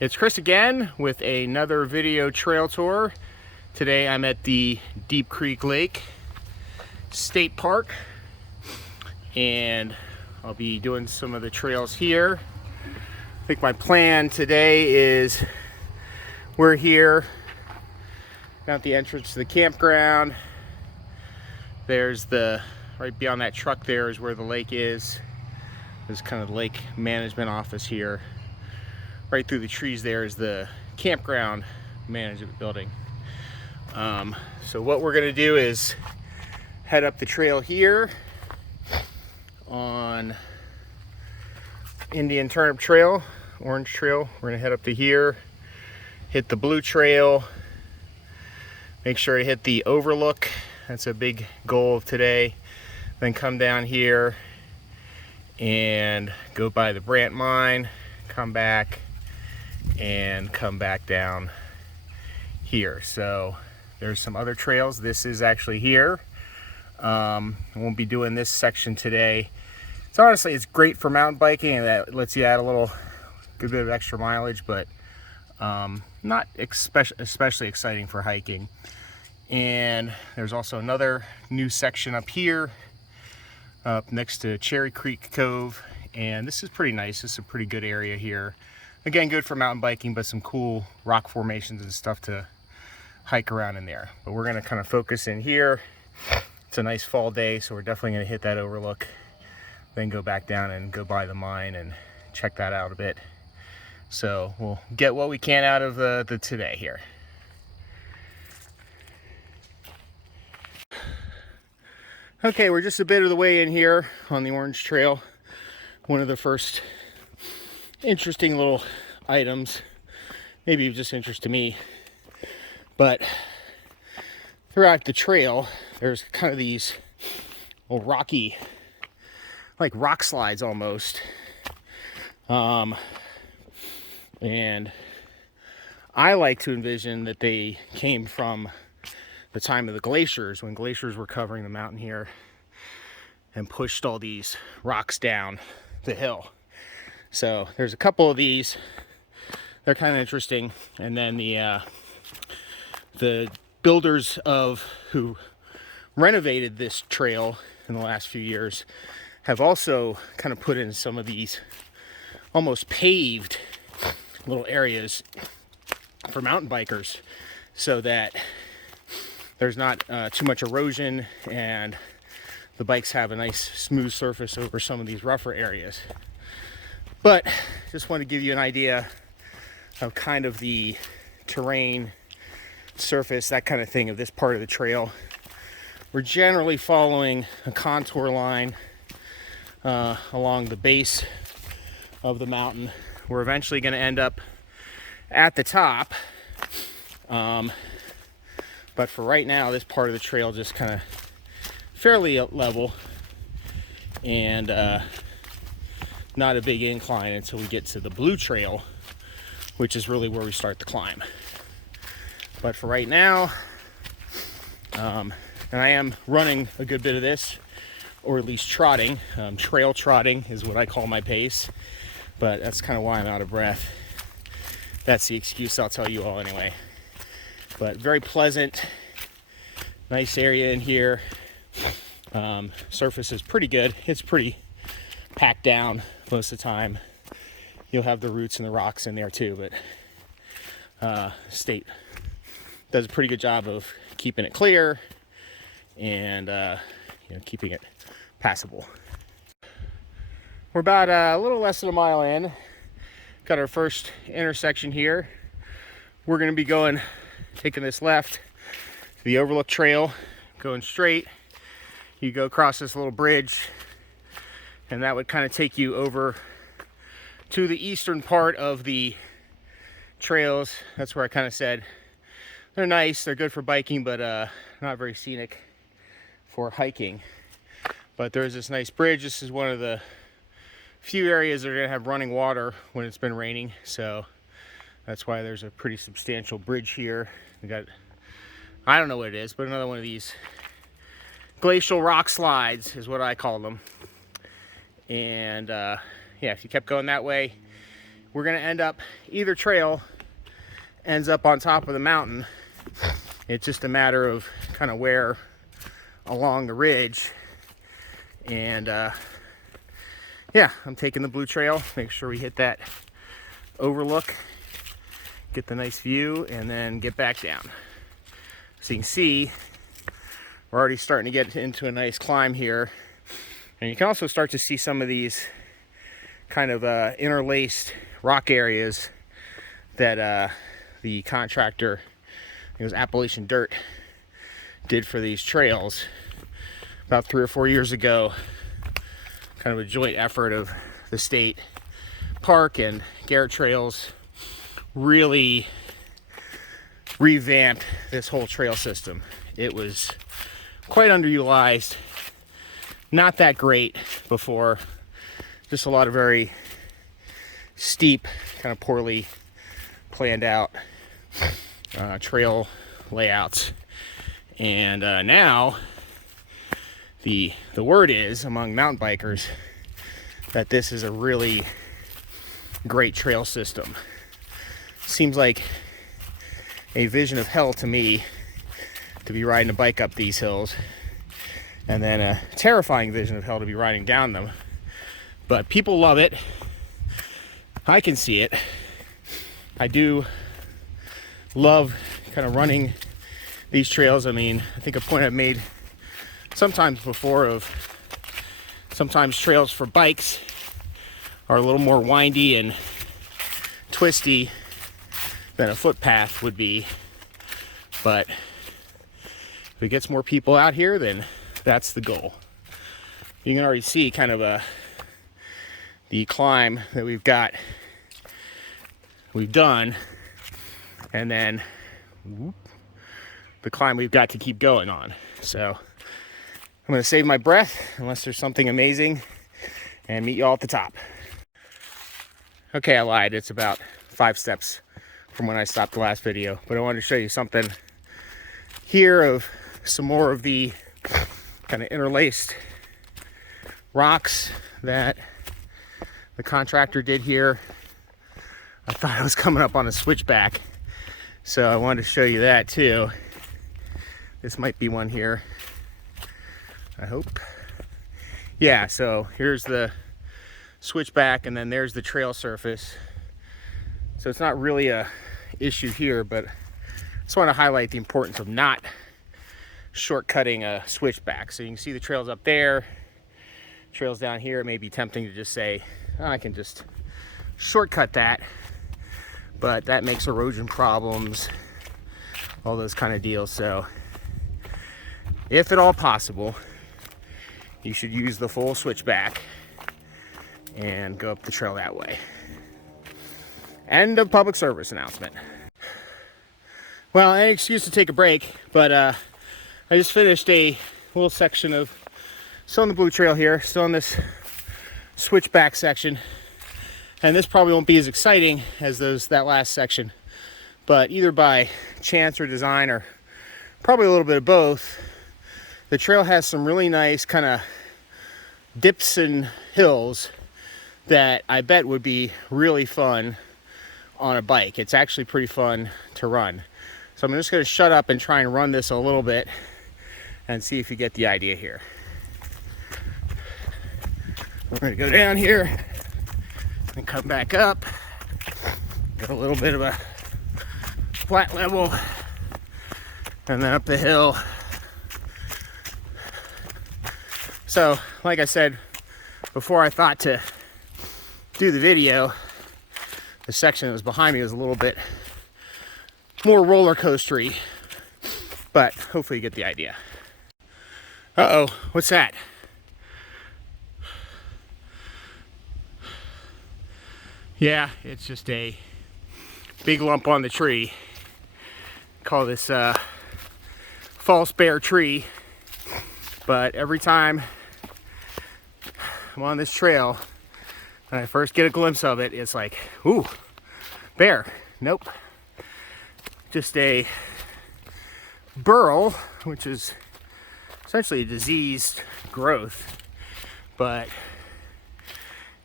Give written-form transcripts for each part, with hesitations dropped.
It's Chris again with another video trail tour. Today I'm at the Deep Creek Lake State Park and I'll be doing some of the trails here. I think my plan today is we're here down at the entrance to the campground. There's right beyond that truck there is where the lake is. There's kind of the lake management office here. Right through the trees there is the campground management building. So what we're gonna do is head up the trail here on Indian Turnip Trail, Orange Trail. We're gonna head up to here, hit the Blue Trail, make sure to hit the overlook. That's a big goal of today. Then come down here and go by the Brant Mine, come back and come back down here. So there's some other trails. This is actually here. I won't be doing this section today. So honestly, it's great for mountain biking and that lets you add a good bit of extra mileage, but not especially exciting for hiking. And there's also another new section up here up next to Cherry Creek Cove, and this is pretty nice. This is a pretty good area here. Again, good for mountain biking, but some cool rock formations and stuff to hike around in there. But we're gonna kind of focus in here. It's a nice fall day, so we're definitely gonna hit that overlook, then go back down and go by the mine and check that out a bit. So we'll get what we can out of the today here. Okay, we're just a bit of the way in here on the Orange Trail. One of the first interesting little items, maybe of just interest to me, but throughout the trail there's kind of these little rocky, like rock slides almost, and I like to envision that they came from the time of the glaciers, when glaciers were covering the mountain here and pushed all these rocks down the hill. So there's a couple of these. They're kind of interesting. And then the builders who renovated this trail in the last few years have also kind of put in some of these almost paved little areas for mountain bikers so that there's not too much erosion and the bikes have a nice smooth surface over some of these rougher areas. But just want to give you an idea of kind of the terrain, surface, that kind of thing of this part of the trail. We're generally following a contour line along the base of the mountain. We're eventually going to end up at the top. But for right now, this part of the trail just kind of fairly level and not a big incline until we get to the Blue Trail, which is really where we start the climb. But for right now, and I am running a good bit of this, or at least trotting. Trail trotting is what I call my pace, but that's kind of why I'm out of breath. That's the excuse I'll tell you all anyway. But very pleasant, nice area in here. Surface is pretty good. It's pretty packed down most of the time. You'll have the roots and the rocks in there too, but State does a pretty good job of keeping it clear and keeping it passable. We're about a little less than a mile in. Got our first intersection here. We're going to be taking this left to the Overlook Trail, going straight. You go across this little bridge, and that would kind of take you over to the eastern part of the trails. That's where I kind of said they're nice, they're good for biking, but not very scenic for hiking. But there's this nice bridge. This is one of the few areas that are going to have running water when it's been raining, so that's why there's a pretty substantial bridge here. We got, I don't know what it is, but another one of these glacial rock slides is what I call them. And yeah, if you kept going that way, we're gonna end up, either trail ends up on top of the mountain. It's just a matter of kind of where along the ridge. And yeah, I'm taking the blue trail, make sure we hit that overlook, get the nice view, and then get back down. So you can see we're already starting to get into a nice climb here. And you can also start to see some of these kind of interlaced rock areas that the contractor, it was Appalachian Dirt, did for these trails about 3 or 4 years ago. Kind of a joint effort of the state park and Garrett Trails. Really revamped this whole trail system. It was quite underutilized, not that great before, just a lot of very steep, kind of poorly planned out trail layouts. And now the word is among mountain bikers that this is a really great trail system. Seems like a vision of hell to me to be riding a bike up these hills, and then a terrifying vision of hell to be riding down them. But people love it. I can see it. I do love kind of running these trails. I mean, I think a point I've made sometimes before of sometimes trails for bikes are a little more windy and twisty than a footpath would be. But if it gets more people out here, then that's the goal. You can already see kind of the climb that we've done, and then the climb we've got to keep going on. So I'm gonna save my breath unless there's something amazing and meet you all at the top. Okay, I lied. It's about 5 steps from when I stopped the last video, but I wanted to show you something here of some more of the kind of interlaced rocks that the contractor did here. I thought I was coming up on a switchback, so I wanted to show you that too. This might be one here, I hope. Yeah, so here's the switchback, and then there's the trail surface. So it's not really a issue here, but I just want to highlight the importance of not shortcutting a switchback. So you can see the trails up there, trails down here. It may be tempting to just say, oh, I can just shortcut that, but that makes erosion problems, all those kind of deals. So if at all possible, you should use the full switchback and go up the trail that way. End of public service announcement. Well, any excuse to take a break, but I just finished a little section of, still on the blue trail here, still on this switchback section. And this probably won't be as exciting as that last section, but either by chance or design, or probably a little bit of both, the trail has some really nice kind of dips and hills that I bet would be really fun on a bike. It's actually pretty fun to run. So I'm just going to shut up and try and run this a little bit and see if you get the idea here. We're going to go down here and come back up. Get a little bit of a flat level, and then up the hill. So, like I said before, I thought to do the video, the section that was behind me was a little bit more roller coastery, but hopefully you get the idea. Uh-oh, what's that? Yeah, it's just a big lump on the tree. Call this false bear tree. But every time I'm on this trail and I first get a glimpse of it, it's like, ooh, bear. Nope. Just a burl, which is essentially a diseased growth. But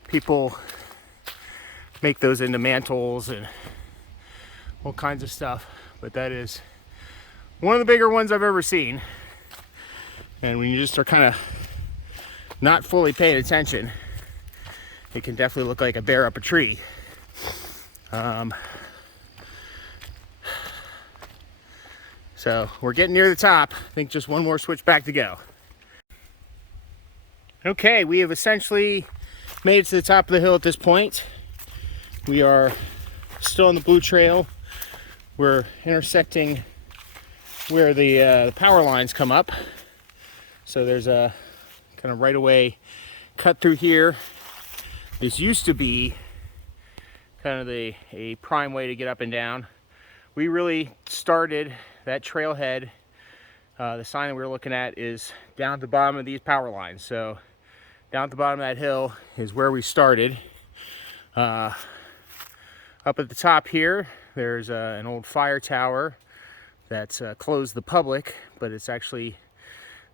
people make those into mantles and all kinds of stuff. But that is one of the bigger ones I've ever seen. And when you just are kind of not fully paying attention, it can definitely look like a bear up a tree. So we're getting near the top. I think just one more switchback to go. Okay, we have essentially made it to the top of the hill at this point. We are still on the blue trail. We're intersecting where the power lines come up. So there's a kind of right away cut through here. This used to be kind of a prime way to get up and down. We really started that trailhead. The sign that we were looking at is down at the bottom of these power lines. So down at the bottom of that hill is where we started. Up at the top here, there's an old fire tower that's closed to the public, but it's actually,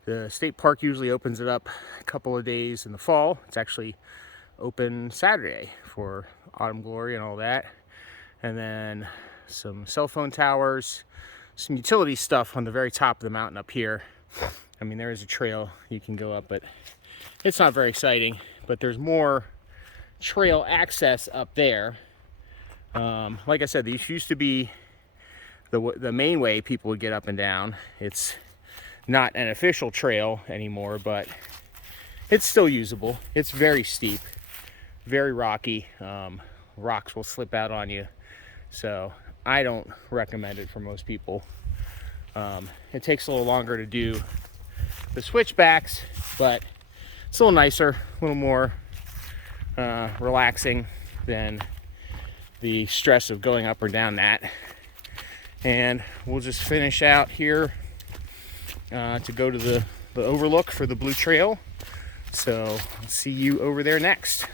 the state park usually opens it up a couple of days in the fall. It's actually open Saturday for autumn glory and all that. And then some cell phone towers, some utility stuff on the very top of the mountain up here. I mean, there is a trail you can go up, but it's not very exciting. But there's more trail access up there. Like I said, these used to be the main way people would get up and down. It's not an official trail anymore, but it's still usable. It's very steep, very rocky. Rocks will slip out on you. So I don't recommend it for most people. It takes a little longer to do the switchbacks, but it's a little nicer, a little more relaxing than the stress of going up or down that. And we'll just finish out here to go to the overlook for the blue trail. So I'll see you over there next.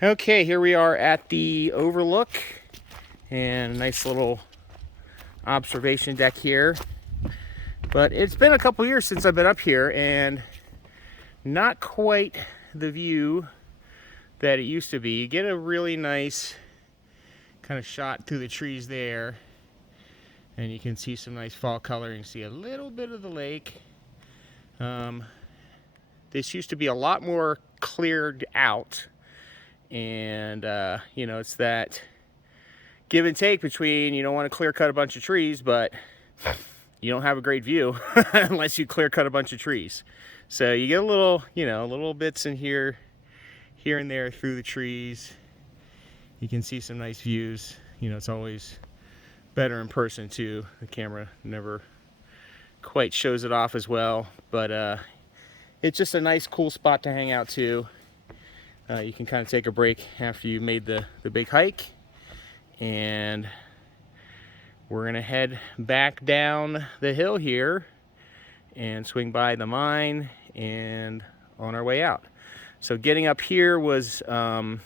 Okay, here we are at the overlook, and a nice little observation deck here. But it's been a couple years since I've been up here, and not quite the view that it used to be. You get a really nice kind of shot through the trees there, and you can see some nice fall coloring. See a little bit of the lake. This used to be a lot more cleared out, and you know, it's that give and take between, you don't want to clear cut a bunch of trees, but you don't have a great view unless you clear cut a bunch of trees. So you get a little, you know, little bits in here and there through the trees. You can see some nice views. You know, it's always better in person too. The camera never quite shows it off as well, but it's just a nice, cool spot to hang out too. You can kind of take a break after you made the big hike, and we're gonna head back down the hill here and swing by the mine and on our way out. So getting up here was I'll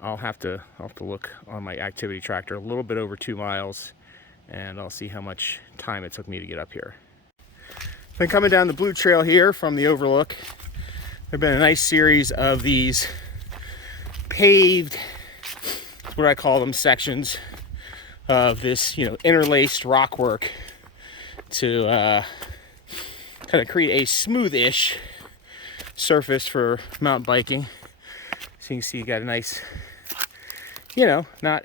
have to look on my activity tractor, a little bit over 2 miles, and I'll see how much time it took me to get up here. Been coming down the blue trail here from the overlook. There've been a nice series of these paved, what I call them, sections of this, you know, interlaced rock work to kind of create a smoothish surface for mountain biking. So you can see you got a nice, you know, not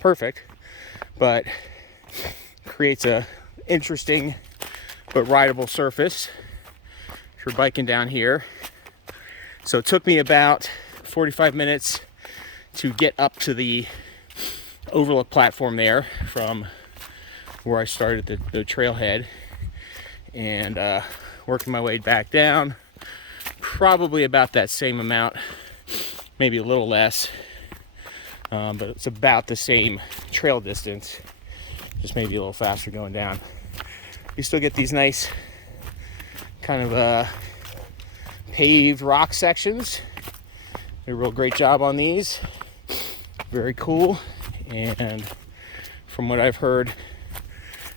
perfect, but creates a interesting but rideable surface if you're biking down here. So it took me about 45 minutes to get up to the overlook platform there from where I started the trailhead, and working my way back down, probably about that same amount, maybe a little less, but it's about the same trail distance, just maybe a little faster going down. You still get these nice kind of paved rock sections. Did a real great job on these. Very cool, and from what I've heard,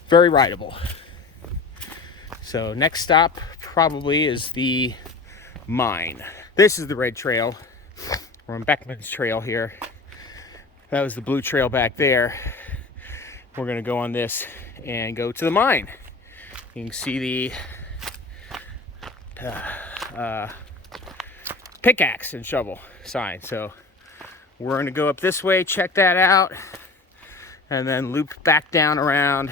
very rideable. So next stop probably is the mine. This is the red trail. We're on Beckman's Trail here. That was the blue trail back there. We're gonna go on this and go to the mine. You can see the pickaxe and shovel sign. So we're gonna go up this way, check that out, and then loop back down around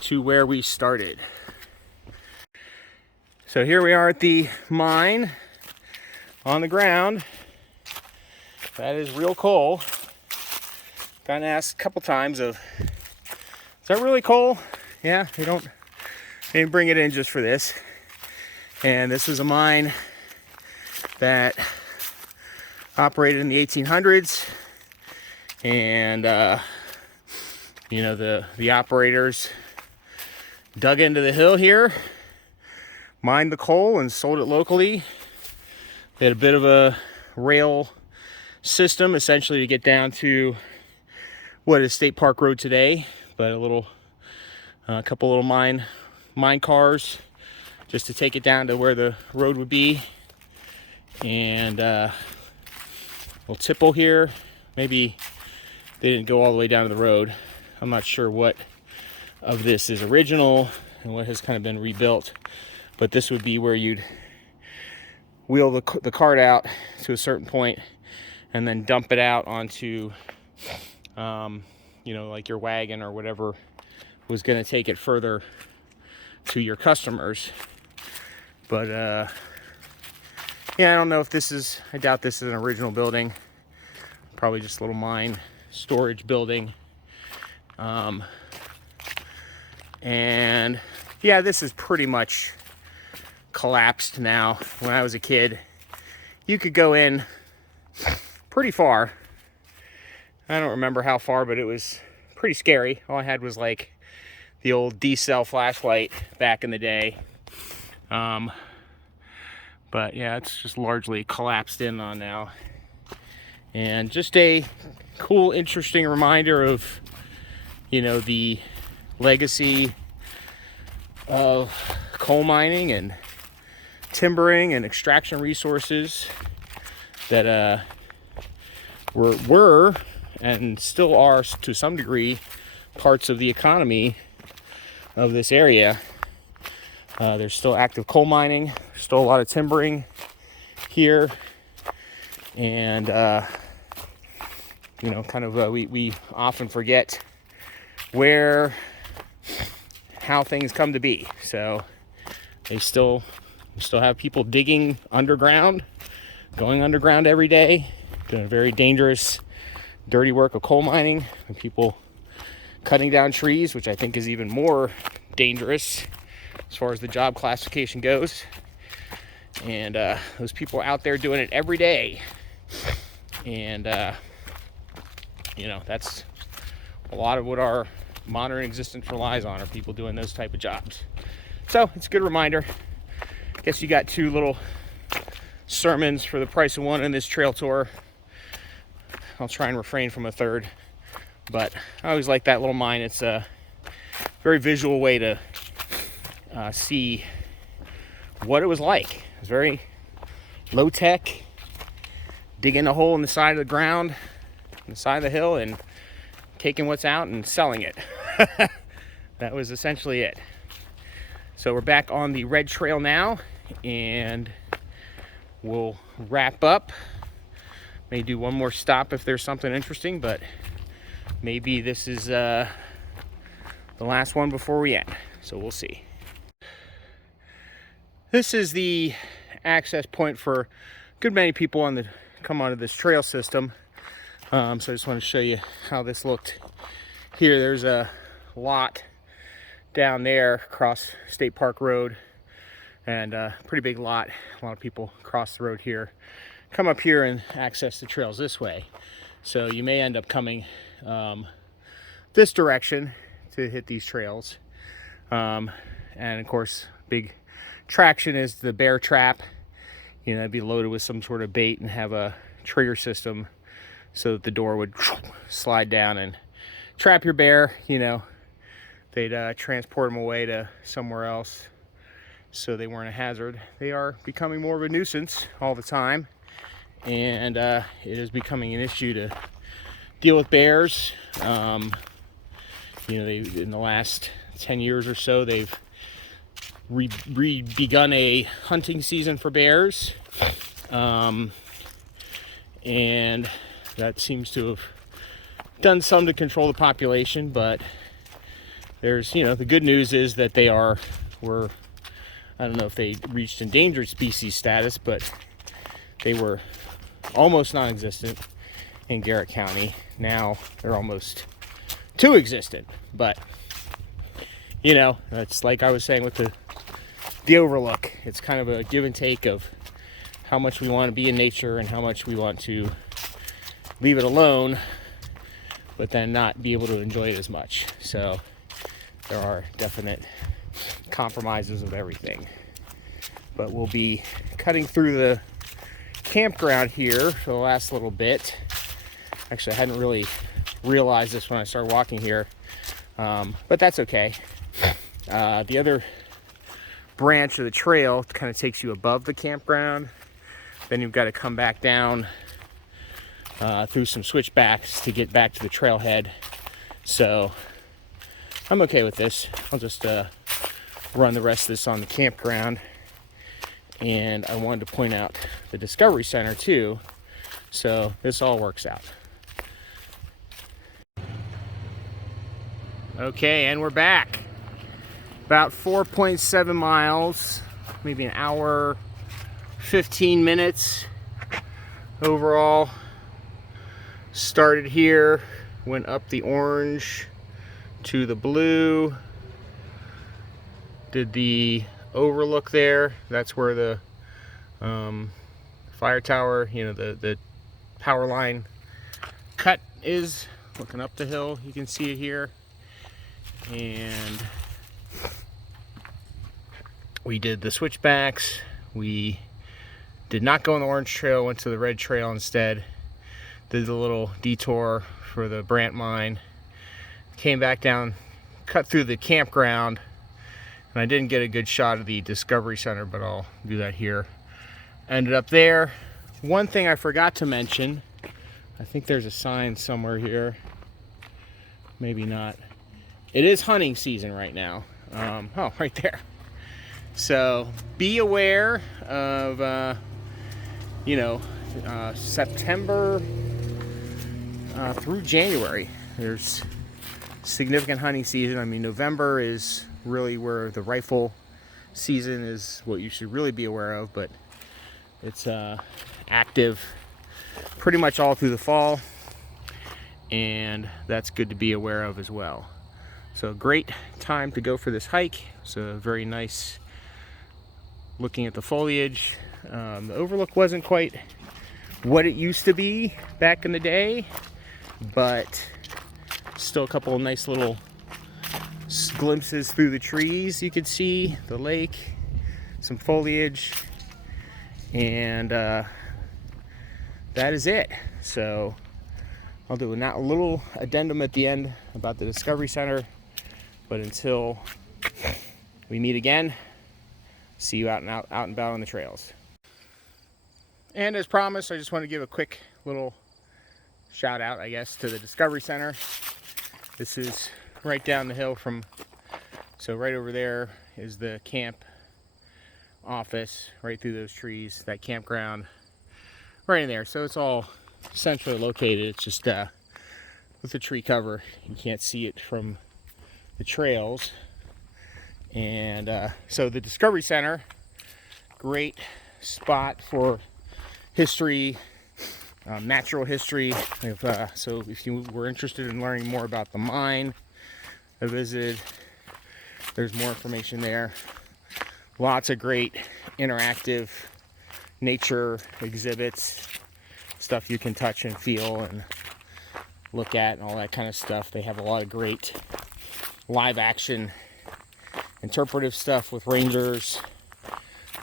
to where we started. So here we are at the mine on the ground. That is real coal. Gotten asked a couple times of, is that really coal? Yeah, they didn't bring it in just for this. And this is a mine that operated in the 1800s. And, you know, the operators dug into the hill here, mined the coal and sold it locally. They had a bit of a rail system essentially to get down to what is State Park Road today, but a couple little mine cars just to take it down to where the road would be. And little tipple here. Maybe they didn't go all the way down to the road. I'm not sure what of this is original and what has kind of been rebuilt, but this would be where you'd wheel the cart out to a certain point and then dump it out onto you know, like your wagon or whatever was going to take it further to your customers. But yeah, I don't know if this is, I doubt this is an original building. Probably just a little mine storage building. And yeah, this is pretty much collapsed now. When I was a kid, you could go in pretty far. I don't remember how far, but it was pretty scary. All I had was like the old D-cell flashlight back in the day. But yeah, it's just largely collapsed in on now. And just a cool, interesting reminder of, you know, the legacy of coal mining and timbering and extraction resources that were and still are to some degree parts of the economy of this area. There's still active coal mining, still a lot of timbering here, and you know, kind of we often forget how things come to be. So they still have people digging underground, going underground every day, doing a very dangerous, dirty work of coal mining, and people cutting down trees, which I think is even more dangerous as far as the job classification goes. And those people out there doing it every day. And you know, that's a lot of what our modern existence relies on, are people doing those type of jobs. So it's a good reminder. Guess you got two little sermons for the price of one in this trail tour. I'll try and refrain from a third, but I always like that little mine. It's a very visual way to see what it was like. It's very low tech, digging a hole in the side of the ground, on the side of the hill, and taking what's out and selling it. That was essentially it. So we're back on the red trail now, and we'll wrap up. May do one more stop if there's something interesting, but maybe this is the last one before we end. So we'll see. This is the access point for a good many people come onto this trail system. So I just want to show you how this looked here. There's a lot down there across State Park Road, and a pretty big lot. A lot of people cross the road here, come up here and access the trails this way. So you may end up coming this direction to hit these trails. And of course, big attraction is the bear trap. You know, it'd be loaded with some sort of bait and have a trigger system so that the door would slide down and trap your bear. You know, they'd transport them away to somewhere else so they weren't a hazard. They are becoming more of a nuisance all the time, and it is becoming an issue to deal with bears. You know, in the last 10 years or so, they've begun a hunting season for bears, and that seems to have done some to control the population. But there's, you know, the good news is that I don't know if they reached endangered species status, but they were almost non-existent in Garrett County. Now they're almost too existent. But, you know, that's like I was saying with the overlook. It's kind of a give and take of how much we want to be in nature and how much we want to leave it alone, but then not be able to enjoy it as much. So there are definite compromises with everything. But we'll be cutting through the campground here for the last little bit. Actually, I hadn't really realized this when I started walking here, but that's okay. The other branch of the trail kind of takes you above the campground. Then you've got to come back down through some switchbacks to get back to the trailhead. So I'm okay with this. I'll just run the rest of this on the campground. And I wanted to point out the Discovery Center too, so this all works out. Okay, and we're back. About 4.7 miles, maybe an hour, 15 minutes overall. Started here, went up the orange to the blue, did the overlook there. That's where the fire tower, you know, the power line cut is. Looking up the hill, you can see it here. And we did the switchbacks. We did not go on the orange trail, went to the red trail instead. Did the little detour for the Brant mine. Came back down, cut through the campground. And I didn't get a good shot of the Discovery Center, but I'll do that here. Ended up there. One thing I forgot to mention, I think there's a sign somewhere here. Maybe not. It is hunting season right now. Oh, right there. So be aware of, September through January. There's significant hunting season. I mean, November is really where the rifle season is, what you should really be aware of, but it's active pretty much all through the fall, and that's good to be aware of as well. So great time to go for this hike. It's a very nice looking at the foliage. The overlook wasn't quite what it used to be back in the day, but still a couple of nice little glimpses through the trees. You could see the lake, some foliage, and that is it. So I'll do a little addendum at the end about the Discovery Center, but until we meet again, see you out and about on the trails. And as promised, I just want to give a quick little shout out, I guess, to the Discovery Center. This is right down the hill so right over there is the camp office, right through those trees, that campground right in there. So it's all centrally located. It's just with the tree cover, you can't see it from the trails. And so the Discovery Center, great spot for history, natural history. So if you were interested in learning more about the mine I visited, there's more information there. Lots of great interactive nature exhibits, stuff you can touch and feel and look at and all that kind of stuff. They have a lot of great live action interpretive stuff with rangers,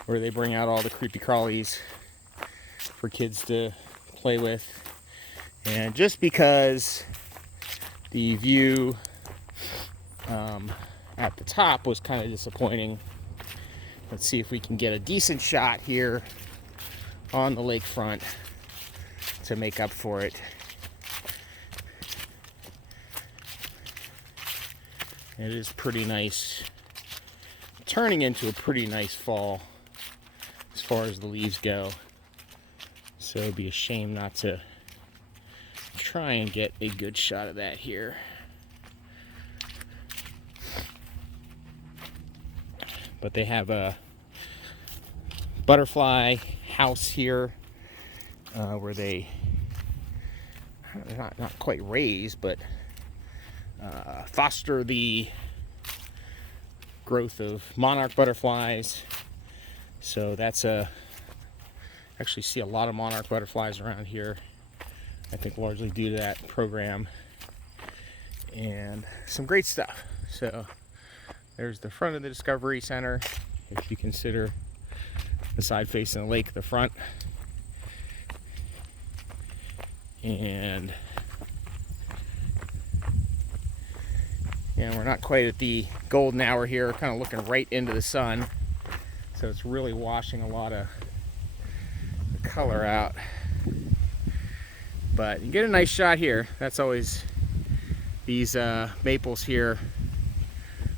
where they bring out all the creepy crawlies for kids to play with. And just because the view at the top was kind of disappointing, let's see if we can get a decent shot here on the lakefront to make up for it. It is pretty nice, turning into a pretty nice fall as far as the leaves go. So it'd be a shame not to try and get a good shot of that here. But they have a butterfly house here where they're not quite raise, but foster the growth of monarch butterflies. So that's actually see a lot of monarch butterflies around here, I think largely due to that program, and some great stuff. So there's the front of the Discovery Center, if you consider the side facing the lake the front. And yeah, we're not quite at the golden hour here, kind of looking right into the sun, so it's really washing a lot of the color out. But you get a nice shot here. That's always, these maples here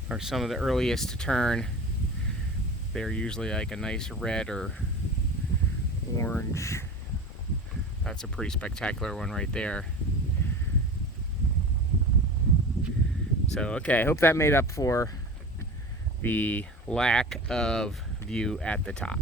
are some of the earliest to turn. They're usually like a nice red or orange. That's a pretty spectacular one right there. So, okay, I hope that made up for the lack of view at the top.